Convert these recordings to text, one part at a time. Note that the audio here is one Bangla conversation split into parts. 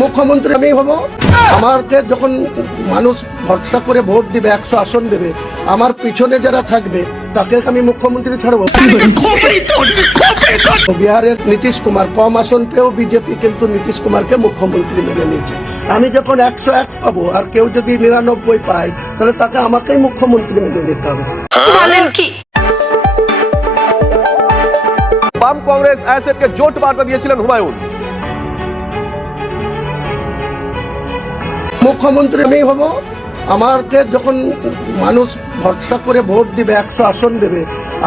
মুখ্যমন্ত্রী আমি হব। আমাকে যখন মানুষ ভরসা করে ভোট দিবে, 100 আসন দেবে, আমার পিছনে যারা থাকবে তাকে আমি মুখ্যমন্ত্রী ছাড়বো। বিহারের নীতিশ কুমার কম আসন পেয়েও বিজেপি কিন্তু নীতিশ কুমারকে মুখ্যমন্ত্রী মেনে নিয়েছে। আমি যখন 101 পাবো আর কেউ যদি 99 পায়, তাহলে তাকে আমাকেই মুখ্যমন্ত্রী মেনে নিতে হবে। বাম কংগ্রেস আইএসএফকে জোট বার্তা দিয়েছিলেন হুমায়ুন। মুখ্যমন্ত্রী আমি হব। আমাকে যখন মানুষ ভরসা করে ভোট দিবে, 100 আসন দেবে,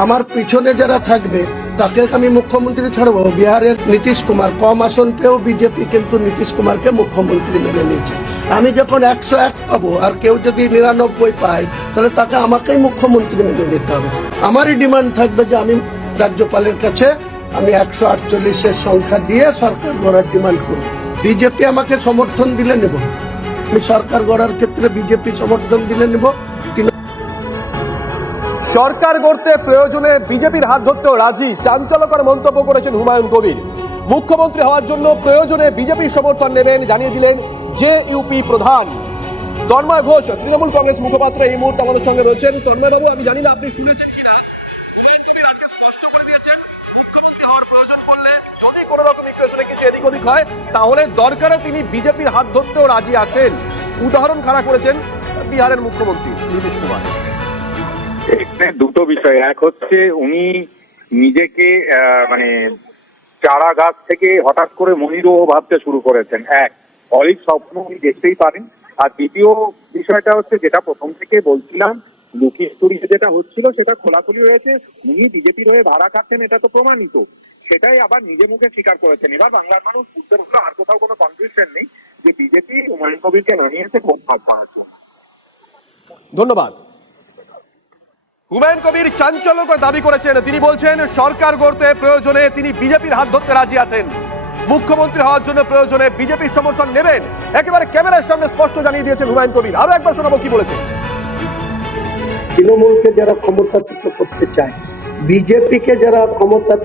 আমার পিছনে যারা থাকবে তাকে আমি মুখ্যমন্ত্রী ছাড়বো। বিহারের নীতিশ কুমার কম আসন পেয়েও বিজেপি কিন্তু নীতিশ কুমারকে মুখ্যমন্ত্রী মেনে নিয়েছে। আমি যখন 101 পাবো আর কেউ যদি 99 পায়, তাহলে তাকে আমাকেই মুখ্যমন্ত্রী মেনে নিতে হবে। আমারই ডিমান্ড থাকবে যে আমি রাজ্যপালের কাছে আমি 148-এর সংখ্যা দিয়ে সরকার গড়ার ডিমান্ড করব। বিজেপি আমাকে সমর্থন দিলে নেব, আমি সরকার গড়ার ক্ষেত্রে বিজেপি সমর্থন দিলে নেব। সরকার গড়তে প্রয়োজনে বিজেপির হাত ধরতেও রাজি, চাঞ্চল্যকর মন্তব্য করেছেন হুমায়ুন কবির। মুখ্যমন্ত্রী হওয়ার জন্য প্রয়োজনে বিজেপির সমর্থন নেবেন জানিয়ে দিলেন জেইউপি প্রধান তন্ময় ঘোষ। তৃণমূল কংগ্রেস মুখপাত্র এই মুহূর্তে আমাদের সঙ্গে রয়েছেন। তন্ময় বাবু, আমি জানি না আপনি শুনেছেন কিনা, স্পষ্ট করে দিয়েছেন মুখ্যমন্ত্রী হওয়ার প্রয়োজন পড়লে যদি কোনো রকম ইকুয়েশনে কিছু এদিক ওদিক হয়, তাহলে দরকারে তিনি বিজেপির হাত ধরতেও রাজি আছেন। উদাহরণ খাড়া করেছেন বিহারের মুখ্যমন্ত্রী নীতিশ কুমার। এখানে দুটো বিষয়, এক হচ্ছে উনি নিজেকে মানে চারা গাছ থেকে হঠাৎ করে মনিরও ভাবতে শুরু করেছেন। এক অলিক স্বপ্ন উনি দেখতেই পারেন। আর দ্বিতীয় বিষয়টা হচ্ছে, যেটা প্রথম থেকে বলছিলাম, লুকিয়ে চুরিয়ে যেটা হচ্ছিল সেটা খোলাখুলি হয়েছে। উনি বিজেপির হয়ে ভাড়া খাচ্ছেন, এটা তো প্রমাণিত। সেটাই আবার নিজে মুখে স্বীকার করেছেন। এবার বাংলার মানুষ বুঝতে পারলো আর কোথাও কোনো কনফিউশন নেই যে বিজেপি হুমায়ুন কবিরকে নামিয়েছে খুব ভাবছে। ধন্যবাদ। হুমায়ুন কবির চাঞ্চল্যকর দাবি করেছেন। তিনি বলছেন সরকার গড়তে প্রয়োজনে তিনি বিজেপির হাত ধরতে রাজি আছেন, মুখ্যমন্ত্রী হওয়ার জন্য প্রয়োজনে বিজেপির সমর্থন নেবেন। একেবারে ক্যামেরার সামনে স্পষ্ট জানিয়ে দিয়েছেন হুমায়ুন কবির। আরো একবার শোনাবো কি বলেছেন। তৃণমূলকে যারা ক্ষমতাচ্যুত করতে চায়, বিজেপিকে যারা ক্ষমতা